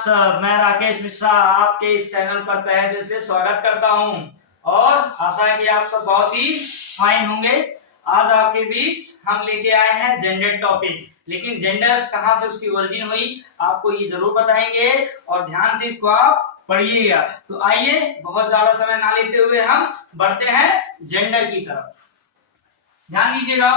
सब। मैं राकेश मिश्रा आपके इस चैनल पर तहे दिल से स्वागत करता हूं और आशा है कि आप सब बहुत ही फाइन होंगे। आज आपके बीच हम लेके आए हैं जेंडर टॉपिक, लेकिन जेंडर कहां से उसकी ओरिजिन हुई आपको ये जरूर बताएंगे और ध्यान से इसको आप पढ़िएगा। तो आइए बहुत ज्यादा समय ना लेते हुए हम बढ़ते हैं जेंडर की तरफ। ध्यान दीजिएगा,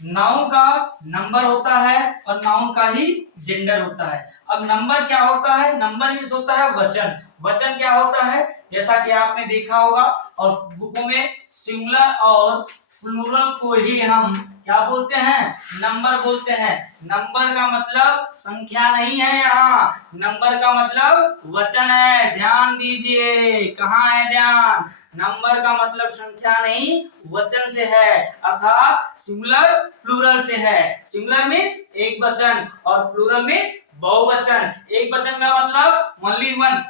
नाउन का नंबर होता है और नाउन का ही जेंडर होता है। अब नंबर क्या होता है? नंबर मीन्स होता है वचन। वचन क्या होता है? जैसा कि आपने देखा होगा और बुकों में सिंगुलर और प्लूरल को ही हम क्या बोलते हैं? नंबर बोलते हैं। नंबर का मतलब संख्या नहीं है, यहाँ नंबर का मतलब वचन है। ध्यान दीजिए, कहाँ है ध्यान? नंबर का मतलब संख्या नहीं वचन से है, अर्थात सिंगुलर प्लूरल से है। सिंगुलर मीन्स एक वचन और प्लूरल मीन्स बहुवचन। एक वचन का मतलब ओनली वन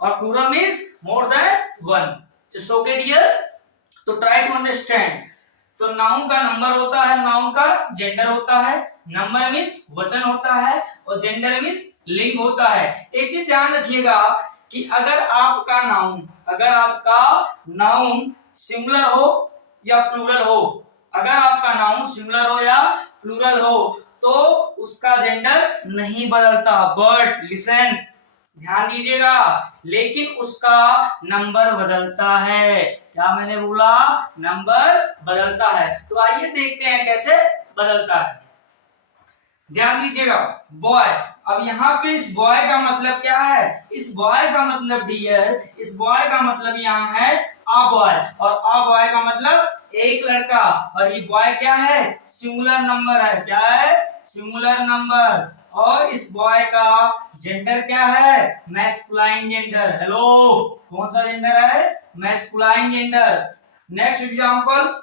और plural means more than one. It's okay dear, तो ट्राई टू अंडरस्टैंड। तो नाउन का नंबर होता है, नाउन का जेंडर होता है। नंबर मीन्स वचन होता है और जेंडर मीन्स लिंग होता है। एक चीज ध्यान रखिएगा कि अगर आपका नाउन सिंगुलर हो या प्लूरल हो, अगर आपका नाउन सिंगुलर हो या प्लूरल हो तो उसका जेंडर नहीं बदलता। बट लिसन, ध्यान दीजिएगा, लेकिन उसका नंबर बदलता है। क्या मैंने बोला? नंबर बदलता है। तो आइए देखते हैं कैसे बदलता है। ध्यान दीजिएगा, बॉय। अब यहाँ पे इस बॉय का मतलब क्या है? इस बॉय का मतलब डियर, इस बॉय का मतलब यहाँ है अ बॉय, और अ बॉय का मतलब एक लड़का, और ये बॉय क्या है? सिंगुलर नंबर है। क्या है? Singular number. और इस बॉय का जेंडर क्या है? Masculine gender. हेलो, कौन सा जेंडर है? Masculine gender. Next example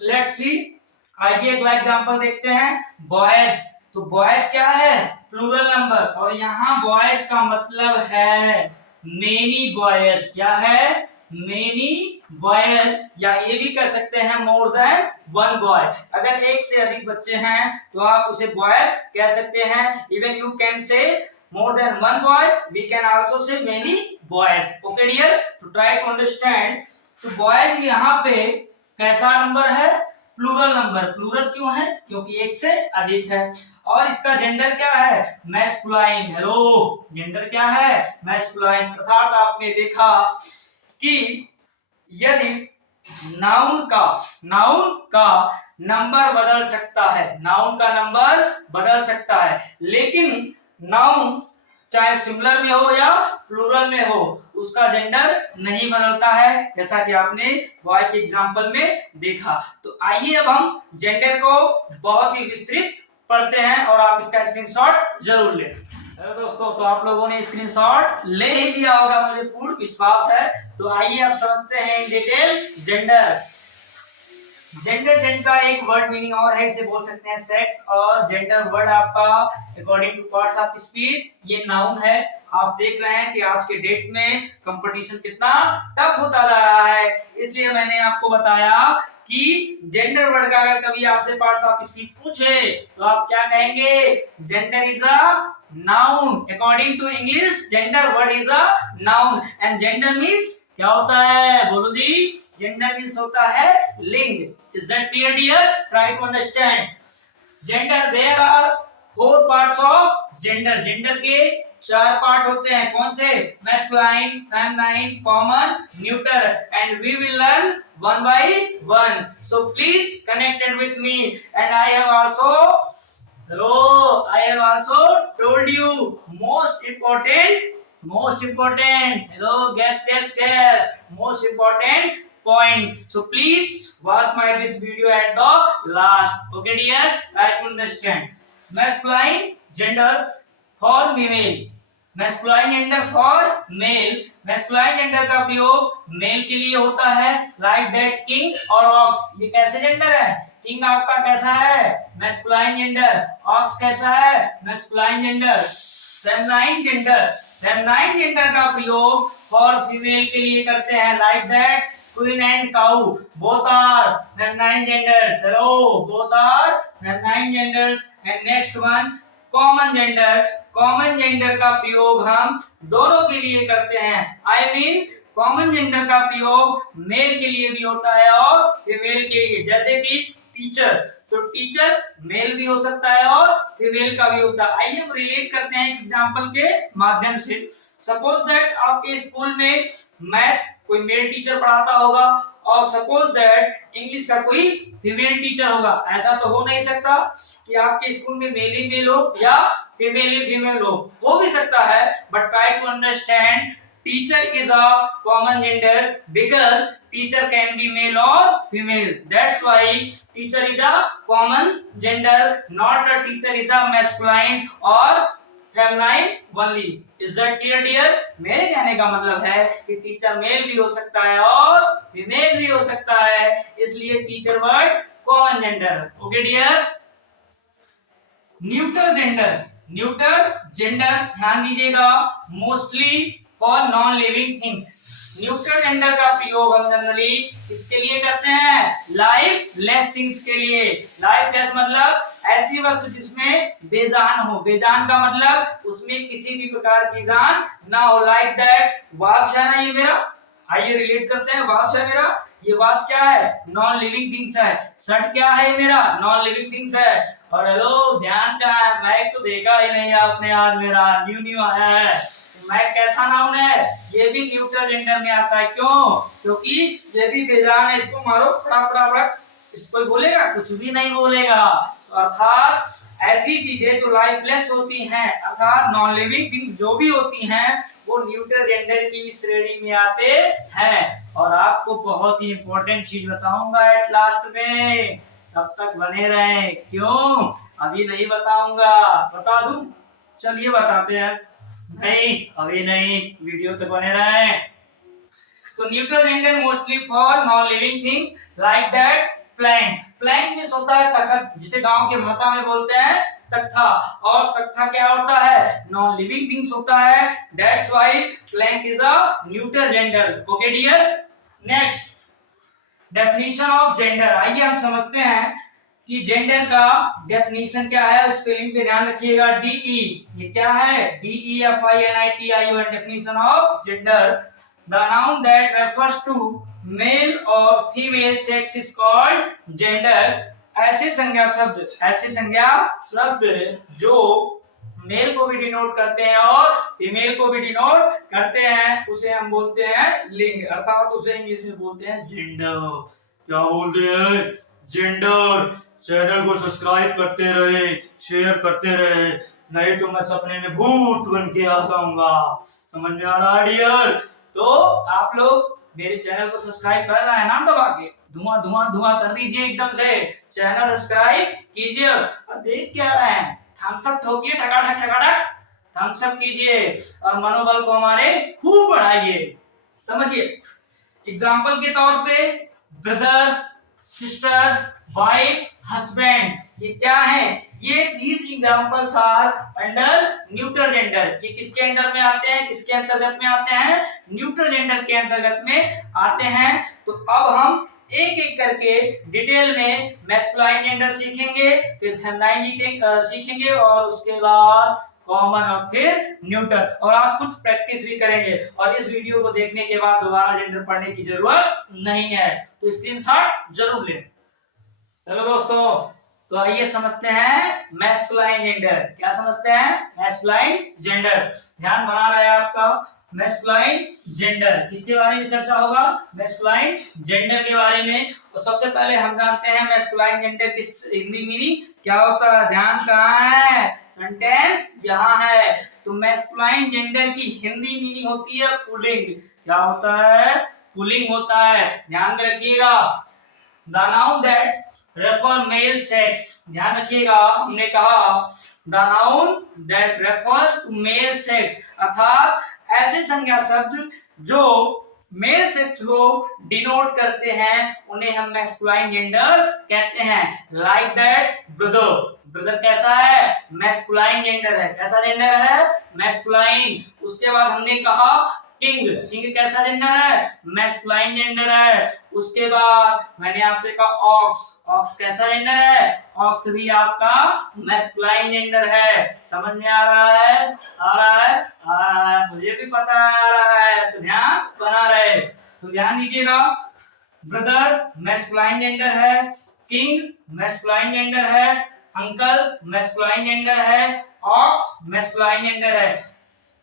let's see. आइए अगला एग्जांपल देखते हैं, बॉयज। तो बॉयज क्या है? प्लूरल नंबर, और यहाँ बॉयज का मतलब है मेनी बॉयज। क्या है? मेनी बॉयज, या ये भी कह सकते हैं मोर देन वन बॉय। अगर एक से अधिक बच्चे हैं तो आप उसे बॉय कह सकते हैं। Even you can say more than one boy, we can also say many boys. Okay dear, तो ट्राई टू अंडरस्टैंड। तो बॉयज यहाँ पे कैसा नंबर है? Plural number. प्लूरल क्यों है? क्योंकि एक से अधिक है। और इसका जेंडर क्या है? मैस्कुलाइन। हेलो, जेंडर क्या है? मैस्कुलाइन। अर्थात आपने देखा कि यदि नाउन का नंबर बदल सकता है, नाउन का नंबर बदल सकता है, लेकिन नाउन चाहे सिंगुलर में हो या प्लूरल में हो उसका जेंडर नहीं बदलता है, जैसा कि आपने बॉय के एग्जांपल में देखा। तो आइए अब हम जेंडर को बहुत ही विस्तृत पढ़ते हैं और आप इसका स्क्रीनशॉट जरूर लें। हेलो दोस्तों, तो आप लोगों ने स्क्रीनशॉट ले ही लिया होगा, मुझे पूर्ण विश्वास है। तो आइए अब समझते हैं इन डिटेल जेंडर। जेंडर का एक वर्ड मीनिंग और है, इसे बोल सकते हैं सेक्स। और जेंडर वर्ड आपका according two parts of speech ये नाउन है। आप देख रहे हैं कि आज के डेट में कंपटीशन कितना टफ होता जा रहा है, इसलिए मैंने आपको बताया कि जेंडर वर्ड का अगर कभी आपसे पार्ट्स ऑफ स्पीच पूछे तो आप क्या कहेंगे? Gender is a noun. According to English gender word is a noun and gender means क्या होता है? बोलो जी। जेंडर मीन्स होता है लिंग। Is that clear dear? Try to understand. Gender, there are 4 parts of gender. Gender के 4 part होते हैं। कौन से? Masculine, feminine, common, neuter. And we will learn one by one. So please connected with me. And I have also told you most important. Hello, guess. Most important point. So please watch my this video at the last. Okay dear, try to understand. Masculine gender for female, masculine gender for male. masculine gender का प्रयोग mail के लिए होता है, like that king और ox। ये कैसे gender है? किंग आपका कैसा है? masculine gender। ox कैसा है? masculine gender। feminine gender का प्रयोग फॉर फीमेल के लिए करते हैं, like that queen and cow, both are feminine genders. Hello, both are feminine genders. And next one, common gender common gender का प्रयोग हम दोनों के लिए करते हैं। आई मीन कॉमन जेंडर का प्रयोग मेल के लिए भी होता है और फीमेल के लिए। जैसे कि टीचर, तो टीचर मेल भी हो सकता है और फीमेल का भी होता है। आइए हम रिलेट करते हैं एग्जांपल के माध्यम से। सपोज दैट आपके स्कूल में मैथ्स कोई मेल टीचर पढ़ाता होगा और सपोज दैट इंग्लिश का कोई फीमेल टीचर होगा। ऐसा तो हो नहीं सकता कि आपके स्कूल में मेल ही मेल हो या फीमेल ही फीमेल हो भी सकता है, but try to understand teacher is a common gender because teacher can be male और female, that's why teacher is a common gender, not a teacher is a masculine और feminine only. Is that clear dear? मेरे कहने का मतलब है कि teacher mail भी हो सकता है और फीमेल भी हो सकता है, इसलिए teacher word common gender. Okay dear. Neutral gender, neutral gender ध्यान दीजिएगा, mostly for non living things. Neutral gender का प्रयोग हम जनरली इसके लिए करते हैं, लाइफ लेस थिंग्स के लिए। लाइफ लेस मतलब ऐसी वस्तु जिसमें बेजान हो। बेजान का मतलब उसमें किसी भी प्रकार की जान ना हो। लाइक दैट वॉच है ना ये मेरा, आइए रिलेट करते हैं। वॉच है मेरा, ये वॉच क्या है? नॉन लिविंग थिंग्स है। शर्ट क्या है मेरा? नॉन लिविंग थिंग्स है। और हेलो ध्यान का है, मैक तो देखा ही नहीं आपने, आज मेरा न्यू आया है। मैक कैसा नाउन है? ये भी न्यूट्रल जेंडर में आता है। क्यों? क्योंकि ये भी बेजान है, इसको मारो फटाफट, इसको बोलेगा कुछ भी नहीं बोलेगा। अर्थात ऐसी चीजें जो लाइफलेस होती हैं, अर्थात नॉन लिविंग थिंग्स जो भी होती हैं, वो न्यूट्रल जेंडर की श्रेणी में आते हैं। और आपको बहुत ही इंपॉर्टेंट चीज बताऊंगा एट लास्ट में, तब तक बने रहें। क्यों? अभी नहीं बताऊंगा, बता दूं? चलिए बताते हैं। नहीं अभी नहीं, वीडियो तक बने रहें। तो neutral gender mostly for non living things like that plank. Plank means होता है तख्त, जिसे गांव की भाषा में बोलते हैं तख्ता। और तख्ता क्या होता है? नॉन लिविंग थिंग्स होता है, that's why plank is a neutral gender. Okay dear. Next, definition of gender. आइए हम समझते हैं कि जेंडर का डेफिनेशन क्या है। स्पेलिंग पे ध्यान रखिएगा, डीई, ये क्या है? DEFINITION। Definition of gender, the noun that refers to male और female sex is called gender. ऐसे संज्ञा शब्द जो मेल को भी डिनोट करते हैं और फीमेल को भी डिनोट करते हैं, उसे हम बोलते हैं लिंग, अर्थात उसे इंग्लिश में बोलते हैं जेंडर। क्या बोलते हैं? जेंडर। चैनल को सब्सक्राइब करते रहे, शेयर करते रहे, नहीं तो मैं सपने में भूत बन के आ जाऊंगा। समझ में आ रहा है डियर? तो आप लोग मेरे चैनल को सब्सक्राइब कर रहे हैं ना, दबा के धुआं धुआं धुआं कर दीजिए एकदम से। चैनल सब्सक्राइब कीजिए और देख क्या रहे हैं, थम्स अप ठोकिए, ठकाठक थम्स अप कीजिए और मनोबल को हमारे खूब बढ़ाइए। समझिए, एग्जाम्पल के तौर पे ब्रदर, सिस्टर, वाइफ, हस्बैंड, ये क्या है? ये these examples are under neutral gender. ये किसके अंडर में आते हैं? किसके अंतर्गत में आते हैं? न्यूट्रल जेंडर के अंतर्गत में आते हैं। तो अब हम एक एक करके डिटेल में मैस्कुलाइन जेंडर सीखेंगे, फिर फेमिनाइन सीखेंगे और उसके बाद कॉमन और फिर न्यूट्रल, और आज कुछ प्रैक्टिस भी करेंगे। और इस वीडियो को देखने के बाद दोबारा जेंडर पढ़ने की जरूरत नहीं है, तो स्क्रीनशॉट जरूर लें। चलो दोस्तों, तो आइए समझते हैं मैस्कुलाइन जेंडर। क्या समझते हैं? Masculine gender. ध्यान बना रहा है आपका। मैस्कुलाइन जेंडर किसके बारे में चर्चा होगा? मैस्कुलाइन जेंडर के बारे में। और सबसे पहले हम जानते हैं मैस्कुलाइन जेंडर की हिंदी मीनिंग क्या होता है। ध्यान कहाँ है? सेंटेंस यहाँ है। तो मैस्कुलाइन जेंडर की हिंदी मीनिंग होती है पुल्लिंग। क्या होता है? पुल्लिंग होता है। ध्यान में रखिएगा। The noun that refer male sex. ध्यान रखिएगा, हमने कहा the noun that refers to male sex, अर्थात ऐसे संज्ञा शब्द जो मेल सेक्स को डिनोट करते हैं, उन्हें हम मैस्कुलाइन जेंडर कहते हैं। Like that brother. ब्रदर कैसा है? मैस्कुलाइन जेंडर है। कैसा जेंडर है? मैस्कुलाइन। उसके बाद हमने कहा किंग, किंग कैसा जेंडर है? मैस्कुलाइन जेंडर है। उसके बाद मैंने आपसे कहा ऑक्स, ऑक्स कैसा जेंडर है? ऑक्स भी आपका मैस्कुलाइन जेंडर है। समझ में आ रहा है? आ रहा है? आ रहा है, मुझे भी पता आ रहा है, तो ध्यान बना रहे। तो ध्यान दीजिएगा, ब्रदर मैस्कुलाइन जेंडर है, किंग मैस्कुलाइन जेंडर है, अंकल मैस्कुलाइन जेंडर है, ऑक्स मैस्कुलाइन जेंडर है।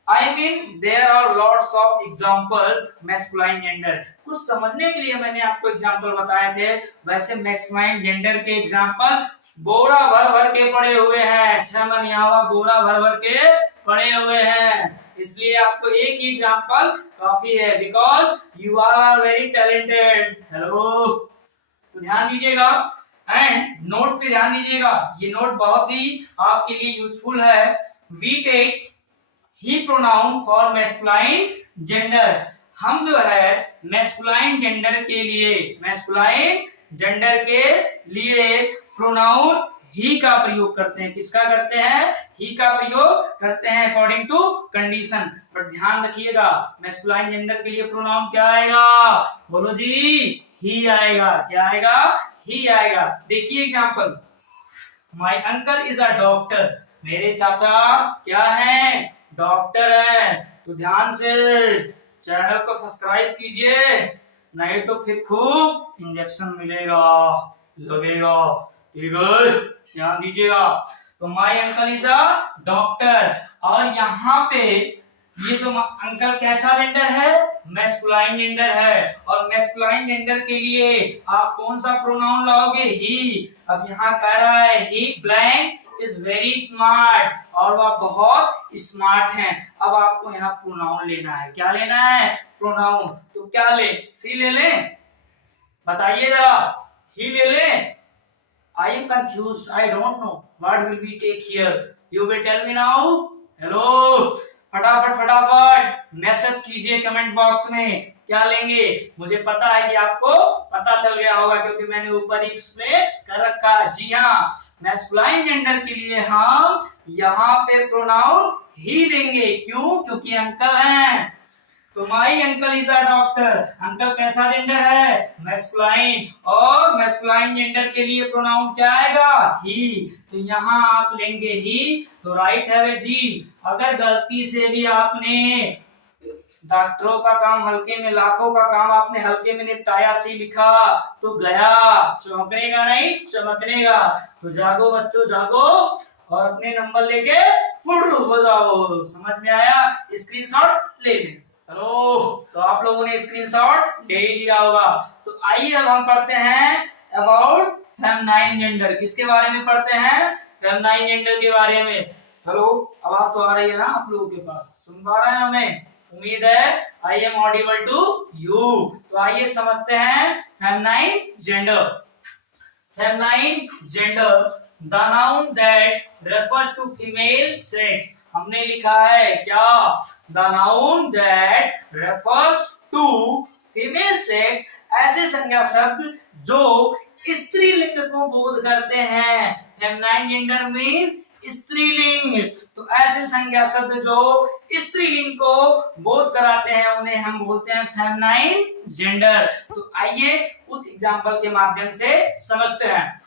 I mean there are lots of example masculine gender। कुछ समझने के लिए मैंने आपको एग्जांपल बताए थे। वैसे मैस्कुलाइन जेंडर के एग्जांपल बोरा भर भर के पड़े हुए हैं, 6 मन यहाँ बोरा भर भर के पड़े हुए हैं। इसलिए आपको एक ही एग्जांपल काफी है, because you are very talented. Hello, तो ध्यान दीजिएगा एंड नोट पे ध्यान दीजिएगा, ये नोट बहुत ही आपके लिए यूजफुल है। We take he pronoun for masculine gender. हम जो है मैस्कुलाइन जेंडर के लिए, मैस्कुलाइन जेंडर के लिए प्रोनाउन ही का प्रयोग करते हैं। किसका करते हैं? ही का प्रयोग करते हैं अकॉर्डिंग टू कंडीशन। पर ध्यान रखिएगा, मैस्कुलाइन जेंडर के लिए प्रोनाउन क्या आएगा? बोलो जी, ही आएगा। क्या आएगा? ही आएगा। देखिए example, my uncle is a doctor. मेरे चाचा क्या हैं? डॉक्टर है। तो ध्यान से चैनल को सब्सक्राइब कीजिए, नहीं तो फिर खूब इंजेक्शन मिलेगा, लगेगा। ठीक है, ध्यान दीजिएगा। तो my uncle is a doctor, और यहाँ पे ये जो अंकल कैसा जेंडर है? मैस्कुलाइन जेंडर है। और मैस्कुलाइन जेंडर के लिए आप कौन सा प्रोनाउन लाओगे? ही। अब यहाँ कह रहा है ही ब्लैंक इज वेरी स्मार्ट, और वह बहुत स्मार्ट हैं। अब आपको यहाँ प्रोनाउन लेना है। क्या लेना है? प्रोनाउन। तो क्या ले? सी ले लें? बताइए जरा, ही ले लें? I am confused, I don't know what will be take here, you will tell me now. Hello, फटाफट फटाफट मैसेज कीजिए कमेंट बॉक्स में, क्या लेंगे? मुझे पता है कि आपको पता चल गया होगा, क्योंकि मैंने ऊपर ही एक्सप्लेन कर रखा है। जी हाँ, मैस्कुलाइन जेंडर के लिए हम यहाँ पे प्रोनाउन ही लेंगे। क्यों? क्योंकि अंकल हैं। तो my uncle is a doctor, uncle कैसा जेंडर है? मैस्कुलाइन। और मैस्कुलाइन जेंडर के लिए प्रोनाउन क्या आएगा? ही। तो यहाँ आप लेंगे ही, तो राइट है जी। अगर गलती से भी आपने डॉक्टरों का काम हल्के में, लाखों का काम आपने हल्के में निपटाया, सी लिखा, तो गया, चौंकने का नहीं, चमकने का। तो जागो बच्चों, जागो और अपने नंबर लेके फुर्र हो जाओ। समझ में आया? स्क्रीनशॉट ले लें। हेलो, तो आप लोगों ने स्क्रीनशॉट ले ही लिया होगा। तो आइए अब हम पढ़ते हैं अबाउट फेमिनाइन जेंडर। किसके बारे में पढ़ते हैं? फेमिनाइन जेंडर के बारे में। हेलो, आवाज तो आ रही है ना आप लोगों के पास? सुन पा रहे हैं हमें? उम्मीद है I am audible to you. तो आइए समझते हैं feminine gender. Feminine gender, the noun that refers to female sex. हमने लिखा है क्या? The noun that refers to female sex, ऐसे संज्ञा शब्द जो स्त्रीलिंग को बोध करते हैं। फेमिनाइन जेंडर मीन्स स्त्रीलिंग। तो ऐसे संज्ञा शब्द जो स्त्रीलिंग को बोध कराते हैं, उन्हें हम बोलते हैं फेमिनाइन जेंडर। तो आइए कुछ एग्जांपल के माध्यम से समझते हैं।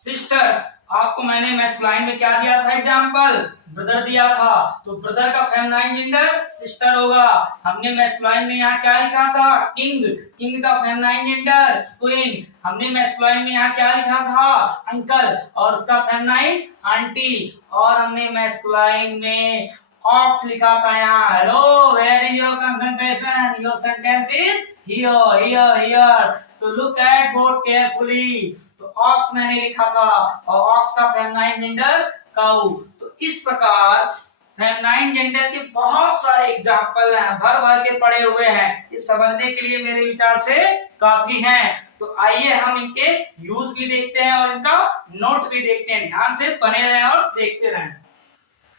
सिस्टर, आपको मैंने मैस्कुलाइन में क्या दिया था एग्जांपल? ब्रदर दिया था। तो ब्रदर का फेमिनाइन जेंडर सिस्टर होगा। हमने मैस्कुलाइन में यहाँ क्या लिखा था? किंग। किंग का फेमिनाइन जेंडर क्वीन। हमने मैस्कुलाइन में यहाँ क्या लिखा था? अंकल, और उसका फेमिनाइन आंटी। और हमने मैस्कुलाइन में ऑक्स लिखा था यहाँ। Hello, where is your concentration? Your sentence is here, here, here. तो लुक एट बोर्ड केयरफुली। तो ऑक्स मैंने लिखा था, और ऑक्स का फेमिनाइन जेंडर काऊ। तो इस प्रकार फेमिनाइन जेंडर के बहुत सारे एग्जांपल हैं, भर भर के पड़े हुए हैं। ये समझने के लिए मेरे विचार से काफी हैं। तो आइए हम इनके यूज भी देखते हैं और इनका नोट भी देखते हैं। ध्यान से बने रहें और देखते रहें।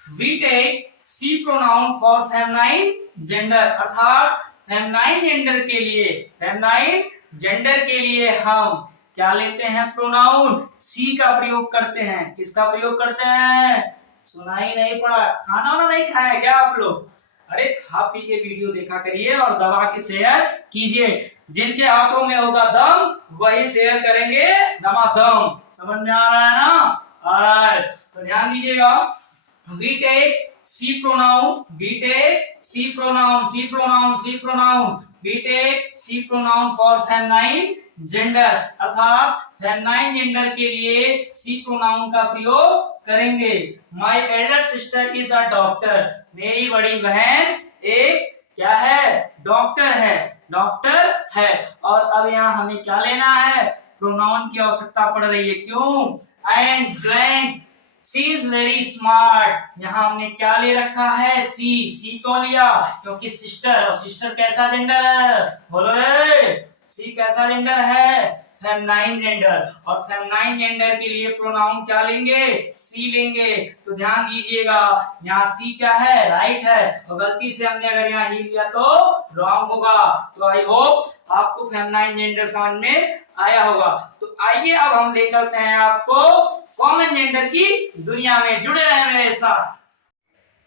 We take she pronoun for feminine gender, अर्थात फेमिनाइन जेंडर के लिए, फेमिनाइन जेंडर के लिए हम क्या लेते हैं? प्रोनाउन सी का प्रयोग करते हैं। किसका प्रयोग करते हैं? सुनाई नहीं पड़ा? खाना वाना नहीं खाया क्या आप लोग? अरे खा पी के वीडियो देखा करिए और दबा के शेयर कीजिए। जिनके हाथों में होगा दम वही शेयर करेंगे दमादम। समझ में आ रहा है ना? आ रहा है तो ध्यान दीजिएगा। We take she pronoun, we take she pronoun, she pronoun, she pronoun, we take she pronoun for feminine gender, अर्थात फेमिनाइन जेंडर के लिए सी प्रोनाउन का प्रयोग करेंगे। My elder sister is a doctor, मेरी बड़ी बहन एक क्या है? डॉक्टर है, डॉक्टर है। और अब यहाँ हमें क्या लेना है? प्रोनाउन की आवश्यकता पड़ रही है। क्यों? And drank she is very smart, यहाँ हमने क्या ले रखा है? सी। सी क्यों लिया? क्योंकि सिस्टर, और सिस्टर कैसा जेंडर है? बोलो रे, सी कैसा जेंडर है? Feminine gender. और फेमिनाइन जेंडर के लिए प्रोनाउन क्या लेंगे? सी लेंगे। तो ध्यान दीजिएगा, यहाँ सी क्या है? राइट है, और गलती से हमने अगर यहाँ ही लिया तो रॉन्ग होगा। तो आई होप आपको फेमिनाइन जेंडर समझ में आया होगा। तो आइए अब हम ले चलते हैं आपको कॉमन जेंडर की दुनिया में। जुड़े रहे मेरे साथ।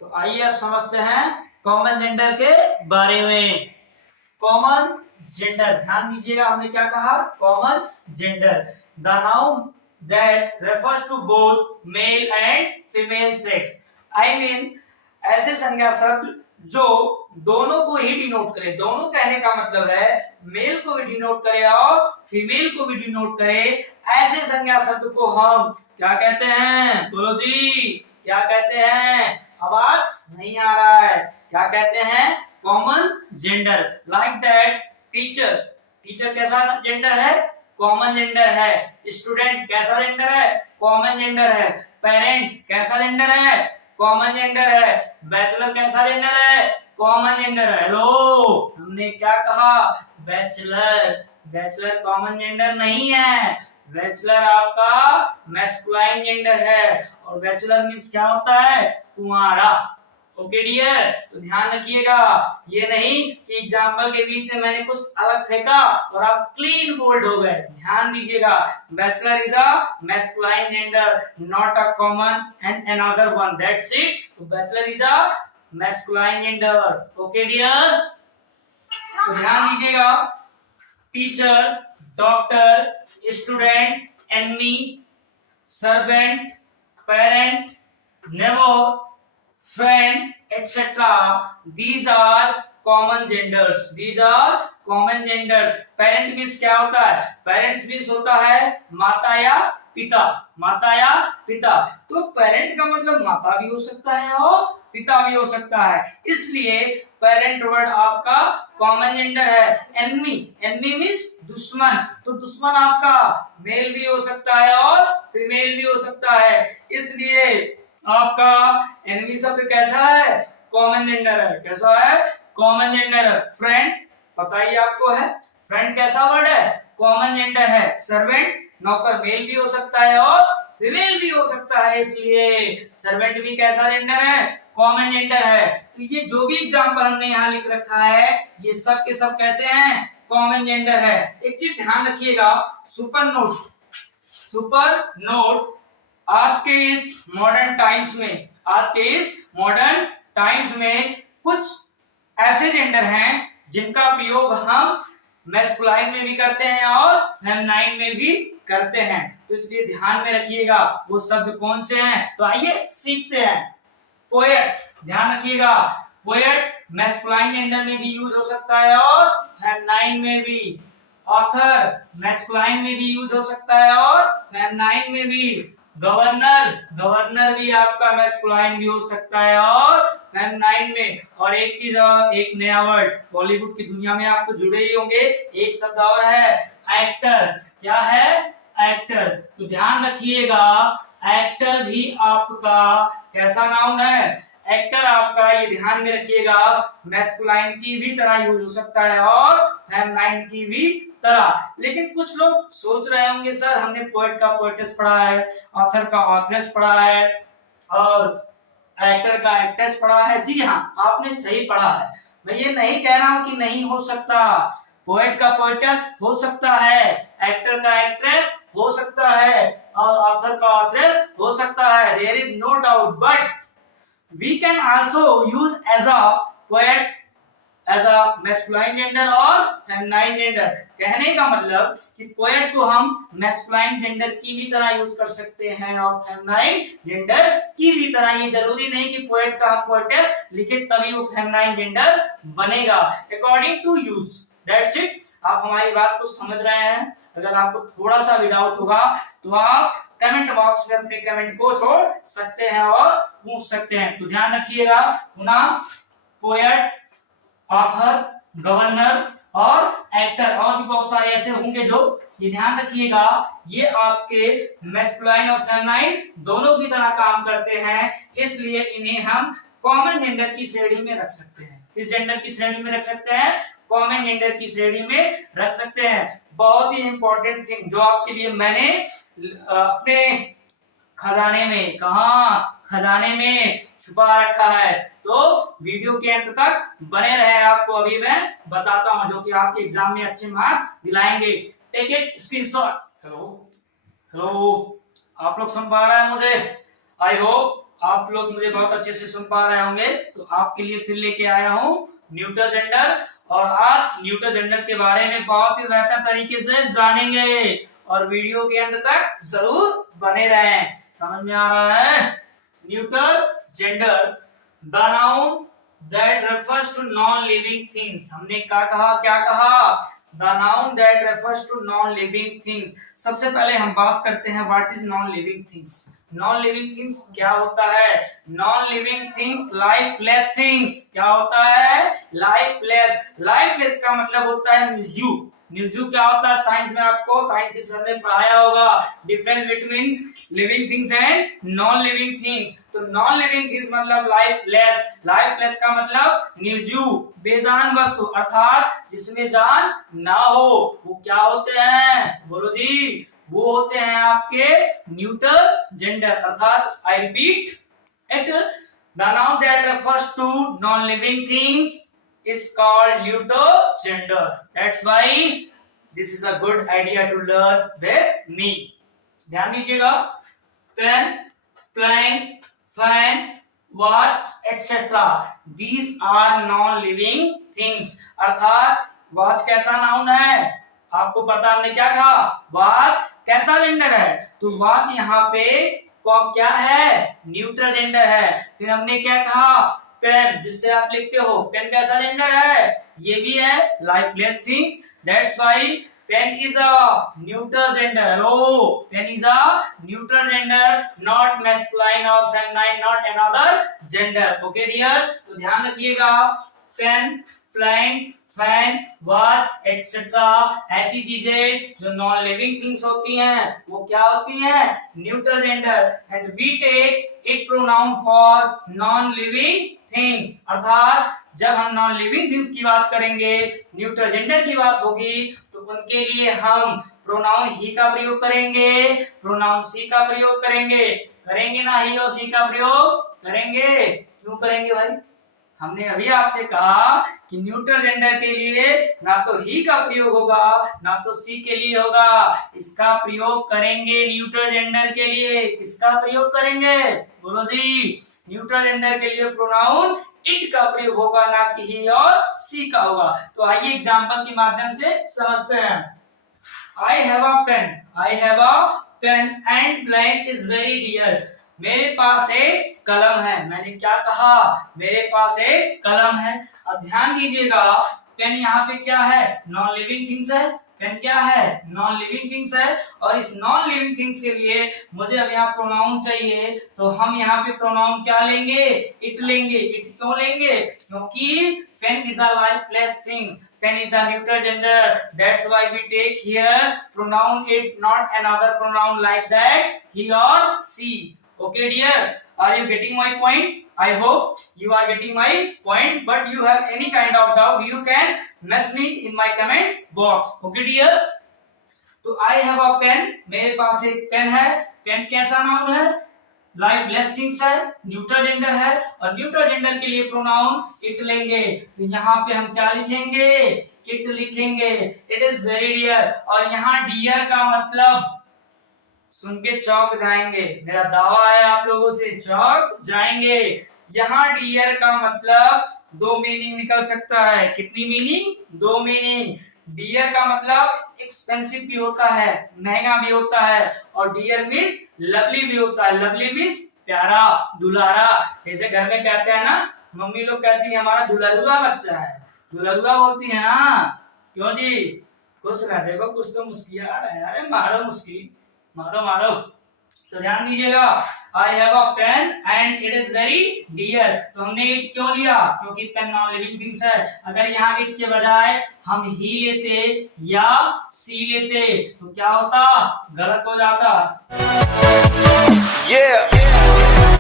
तो आइए अब समझते हैं कॉमन जेंडर के बारे में। कॉमन जेंडर, ध्यान दीजिएगा, हमने क्या कहा? Common gender, the noun that refers to both male and female sex. I mean ऐसे संज्ञा शब्द जो दोनों को ही डिनोट करे। दोनों कहने का मतलब है मेल को भी डिनोट करे और फीमेल को भी डिनोट करे। ऐसे संज्ञा शब्द को हम क्या कहते हैं? बोलो जी, क्या कहते हैं? आवाज नहीं आ रहा है। क्या कहते हैं? Common gender. Like that teacher, teacher कैसा जेंडर है? कॉमन जेंडर है। स्टूडेंट कैसा जेंडर है? कॉमन जेंडर है। पेरेंट कैसा जेंडर है? कॉमन जेंडर है। बैचलर कैसा जेंडर है? कॉमन जेंडर है। लो, हमने क्या कहा? बैचलर। बैचलर कॉमन जेंडर नहीं है, बैचलर आपका मैस्कुलाइन जेंडर है। और बैचलर मींस क्या होता है? कुंवारा। ओके डियर, तो ध्यान रखिएगा, ये नहीं कि एग्जाम्पल के बीच में मैंने कुछ अलग फेंका और आप क्लीन बोल्ड हो गए। ध्यान दीजिएगा, bachelor is a masculine gender, not a common and another one, that's it. तो bachelor is a masculine gender. Okay dear, तो ध्यान दीजिएगा, teacher, doctor, student, enemy, servant, parent, neighbour, friend, etc. These are common genders. These are common genders. Parent means क्या होता है? Parents means होता है माता या पिता, माता या पिता। तो पेरेंट का मतलब माता भी हो सकता है और पिता भी हो सकता है, इसलिए पेरेंट वर्ड आपका कॉमन जेंडर है। एनिमी, एनिमी मींस दुश्मन, तो दुश्मन आपका मेल भी हो सकता है और फीमेल भी हो सकता है, इसलिए आपका एनिमी शब्द कैसा है? कॉमन जेंडर है। कैसा है? कॉमन जेंडर है। फ्रेंड पता ही आपको है, फ्रेंड कैसा वर्ड है? कॉमन जेंडर है। सर्वेंट नौकर मेल भी हो सकता है और फीमेल भी हो सकता है, इसलिए सर्वेंट भी कैसा जेंडर है? कॉमन जेंडर है। तो ये जो भी एग्जांपल हमने यहाँ लिख रखा है ये सब के सब कैसे हैं? कॉमन जेंडर है। एक चीज ध्यान रखिएगा, सुपर नोट, सुपर नोट, आज के इस मॉडर्न टाइम्स में, आज के इस मॉडर्न टाइम्स में कुछ ऐसे जेंडर हैं जिनका प्रयोग हम मैस्कुलाइन में भी करते हैं और फेमिनाइन में भी करते हैं, तो इसलिए ध्यान में रखिएगा वो शब्द कौन से हैं। तो आइए सीखते हैं। पोएट, ध्यान रखिएगा, पोएट मैस्कुलाइन जेंडर में भी यूज हो सकता है और फेमिनाइन में भी। ऑथर मैस्कुलाइन में भी यूज हो सकता है और फेमिनाइन में भी। गवर्नर, गवर्नर भी आपका मैस्कुलाइन भी हो सकता है और फेमिनाइन में। और एक चीज और, एक नया वर्ड, बॉलीवुड की दुनिया में आप तो जुड़े ही होंगे, एक शब्द और है, एक्टर। क्या है? एक्टर। तो ध्यान रखिएगा, एक्टर भी आपका कैसा नाउन है? एक्टर आपका, ये ध्यान में रखिएगा, मैस्कुलाइन की भी तरह यूज हो सकता है और फेमिनाइन की भी तरह। लेकिन कुछ लोग सोच रहे होंगे सर हमने पोएट का पोएटेस पढ़ा है, ऑथर का ऑथरेस पढ़ा है और एक्टर का एक्ट्रेस पढ़ा है। जी हाँ, आपने सही पढ़ा है, मैं ये नहीं कह रहा हूँ कि नहीं हो सकता, पोएट का पोएटेस हो सकता है, एक्टर का एक्ट्रेस हो सकता है और ऑथर का ऑथरेस हो सकता है, there is no doubt, but we can also use as a poet as a masculine gender और फेमिनाइन जेंडर। कहने का मतलब कि पोएट को हम मैस्कुलाइन जेंडर की भी तरह यूज कर सकते हैं और फेमिनाइन जेंडर की भी तरह। ये जरूरी नहीं कि पोएट का हम पोएटेस लिखे तभी वो फेमिनाइन जेंडर बनेगा, according to use. That's it. आप हमारी बात को समझ रहे हैं? अगर आपको थोड़ा सा भी डाउट होगा तो आप कमेंट बॉक्स में अपने कमेंट को छोड़ सकते हैं और पूछ सकते हैं। तो ध्यान रखिएगा, पुनः पोएट, ऑथर, गवर्नर और एक्टर और भी बहुत सारे ऐसे होंगे जो, ये ध्यान रखिएगा, ये आपके मैस्कुलाइन और फेमिनाइन दोनों की तरह काम करते हैं, इसलिए इन्हें हम कॉमन जेंडर की श्रेणी में रख सकते हैं। किस जेंडर की श्रेणी में रख सकते हैं? कॉमन जेंडर की श्रेणी में रख सकते हैं। बहुत ही इंपॉर्टेंट थिंग जो आपके लिए मैंने अपने खजाने में, कहा खजाने में छुपा रखा है, तो वीडियो के अंत तक बने रहे। आपको अभी मैं बताता हूं जो कि आपके एग्जाम में अच्छे मार्क्स दिलाएंगे। Take it screenshot. Hello hello, आप लोग सुन पा रहे हैं मुझे? आई होप आप लोग मुझे बहुत अच्छे से सुन पा रहे होंगे। तो आपके लिए फिर लेके आया हूं न्यूटर जेंडर, और आज न्यूटर जेंडर के बारे में बहुत ही बेहतर तरीके से जानेंगे और वीडियो के अंत तक जरूर बने रहें। समझ में आ रहा है? Neuter gender, the noun that refers to non living things. हमने क्या कहा? The noun that refers to non living things. सबसे पहले हम बात करते हैं what is non living things. Non living things क्या होता है? Non living things lifeless things. क्या होता है? लाइफलेस। लाइफलेस का मतलब होता है निर्जीव। निर्जीव क्या होता है? साइंस में आपको साइंस के सर ने पढ़ाया होगा difference between living things and non living things. तो नॉन लिविंग थिंग्स मतलब लाइफलेस। लाइफलेस का मतलब निर्जीव, बेजान वस्तु, अर्थात जिसमें जान ना हो, वो क्या होते हैं? बोलो जी। वो होते हैं आपके न्यूटर जेंडर, अर्थात I repeat it, the noun that refers to non living things is called neuter gender. That's why this is a good idea to learn with me. ध्यान दीजिएगा। Pen, plane, fan, watch, etc. These are non-living things. अर्थात watch कैसा noun है? आपको पता हमने क्या कहा? watch कैसा जेंडर है? तो watch यहाँ पे क्या है? न्यूटर जेंडर है। फिर हमने क्या कहा? पेन, जिससे आप लिखते हो, पेन कैसा जेंडर है? ये भी है lifeless things. That's why pen is a neuter gender. Hello, pen is a neuter gender, not masculine और feminine, not another gender. Okay dear, तो ध्यान रखिएगा। Pen, plane, fan, watch etcetera ऐसी चीजें जो नॉन लिविंग थिंग्स होती हैं वो क्या होती हैं? Neuter gender. And we take it pronoun for non living things. अर्थात जब हम नॉन लिविंग थिंग्स की बात करेंगे, न्यूटर जेंडर की बात होगी, तो उनके लिए हम प्रोनाउन ही का प्रयोग करेंगे, प्रोनाउन सी का प्रयोग करेंगे ना ही और सी का प्रयोग करेंगे। क्यों करेंगे भाई? हमने अभी आपसे कहा कि न्यूटर जेंडर के लिए ना तो ही का प्रयोग होगा ना तो सी के लिए होगा। इसका प्रयोग करेंगे न्यूटर जेंडर के लिए। किसका प्रयोग करेंगे? बोलो जी। न्यूटर जेंडर के लिए प्रोनाउन इट का प्रयोग होगा, ना कि ही और सी का होगा। तो आइए एग्जांपल के माध्यम से समझते हैं। I have a pen. I have a pen and pen is very dear. मेरे पास एक कलम है। मैंने क्या कहा? मेरे पास एक कलम है। अब ध्यान दीजिएगा, पेन यहाँ पे क्या है? नॉन लिविंग थिंग्स है। पेन क्या है? नॉन लिविंग थिंग्स है। और इस नॉन लिविंग थिंग्स के लिए मुझे अब यहाँ प्रोनाउन चाहिए, तो हम यहाँ पे प्रोनाउन क्या लेंगे? इट लेंगे। इट क्यों लेंगे? क्योंकि pen is a lifeless things. Pen is a neuter gender. That's why we take here pronoun it, not another pronoun like that he or she. Okay, dear. Are you getting my point? I hope you are getting my point. But you have any kind of doubt, you can message me in my comment box. Okay, dear. तो I have a pen. मेरे पास एक pen है। Pen कैसा noun है? Lifeless things है, neuter gender है, और neuter gender के लिए प्रोनाउन इट लेंगे। तो यहाँ पे हम क्या लिखेंगे? इट लिखेंगे। It is very dear. और यहाँ डियर का मतलब सुन के चौंक जाएंगे। मेरा दावा है आप लोगों से चौंक जाएंगे। यहाँ डियर का मतलब दो मीनिंग निकल सकता है। कितनी मीनिंग? दो मीनिंग। डियर का मतलब एक्सपेंसिव भी होता है, महंगा भी होता है, और डियर मीन्स लवली भी होता है। लवली मीन्स प्यारा, दुलारा। जैसे घर में कहते हैं ना, मम्मी लोग कहती है हमारा दुलरुआ बच्चा है, दुलरुआ बोलती है ना। क्यों जी? खुश रह, देखो कुछ तो मुस्किया रहा है। अरे मारो मुस्की, मारो मारो। तो ध्यान दीजिएगा, I have a pen and it is very dear. तो हमने इट क्यों लिया? क्योंकि पेन नॉन लिविंग थिंग्स है। अगर यहाँ इट के बजाय हम ही लेते या सी लेते तो क्या होता? गलत हो जाता।